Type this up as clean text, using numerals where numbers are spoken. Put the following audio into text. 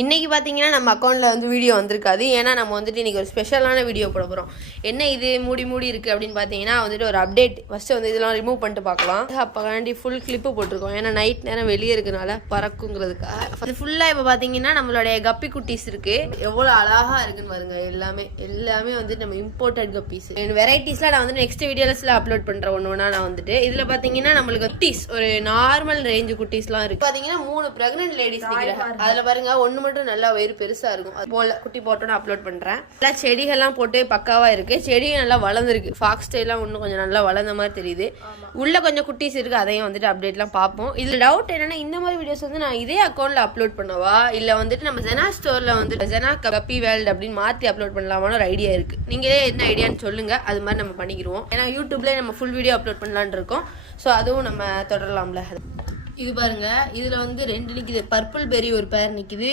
இன்றைக்கி பார்த்தீங்கன்னா நம்ம அக்கௌண்ட்டில் வந்து வீடியோ வந்திருக்காது. ஏன்னா நம்ம வந்துட்டு இன்றைக்கி ஒரு ஸ்பெஷலான வீடியோ போட போகிறோம். என்ன இது மூடி இருக்குது அப்படின்னு பார்த்தீங்கன்னா வந்துட்டு ஒரு அப்டேட். ஃபஸ்ட்டு வந்து இதெல்லாம் ரிமூவ் பண்ணிட்டு பார்க்கலாம். அப்போக்காண்டி ஃபுல் கிளிப்பு போட்டிருக்கோம். ஏன்னா நைட் நேரம் வெளியே இருக்கிறனால பறக்குங்கிறதுக்காக. அது ஃபுல்லாக இப்போ பார்த்தீங்கன்னா நம்மளுடைய கப்பி குட்டீஸ் இருக்குது. எவ்வளோ அழகாக இருக்குன்னு பாருங்க. எல்லாமே வந்துட்டு நம்ம இம்போர்ட்டட் கப்பீஸ். வெரைட்டிஸ்லாம் நான் வந்து நெக்ஸ்ட் வீடியோஸில் அப்லோட் பண்ணுறேன் ஒன்று நான் வந்துட்டு. இதில் பார்த்தீங்கன்னா நம்மளுக்கு குட்டீஸ் ஒரு நார்மல் ரேஞ்சு குட்டீஸ்லாம் இருக்குது. பார்த்தீங்கன்னா 3 ப்ரெக்னென்ட் லேடிஸ் நிற்கிறாங்க. அதில் பாருங்க ஒன்று மட்டும் நல்லா வயிறு பெருசா இருக்கும். அது போல குட்டி போட்டோன்னு அப்லோட் பண்றேன். எல்லாம் செடிகள்லாம் போட்டு பக்காவா இருக்கு. செடியும் நல்லா வளர்ந்துருக்கு. ஃபாக்ஸ் ஸ்டைலாம் இன்னும் கொஞ்சம் நல்லா வளர்ந்த மாதிரி தெரியுது. உள்ள கொஞ்சம் குட்டீஸ் இருக்கு. அதையும் வந்துட்டு அப்டேட்லாம் பார்ப்போம். இதுல டவுட் என்னன்னா இந்த மாதிரி வீடியோஸ் வந்து நான் இதே அக்கௌண்ட்ல அப்லோட் பண்ணவா இல்ல வந்துட்டு நம்ம ஜெனா ஸ்டோர்ல வந்து ஜெனா கப்பி வேர்ல்ட் அப்படின்னு மாத்தி அப்லோட் பண்ணலாமான்னு ஒரு ஐடியா இருக்கு. நீங்களே என்ன ஐடியான்னு சொல்லுங்க. அது மாதிரி நம்ம பண்ணிக்கிடுவோம். ஏன்னா யூடியூப்ல நம்ம ஃபுல் வீடியோ அப்லோட் பண்ணலான்னு இருக்கோம். ஸோ அதுவும் நம்ம தொடரலாம்ல. இது பாருங்க, இதுல வந்து 2 நிக்குது. பர்பிள் பெரி ஒரு பேர் நிக்குது.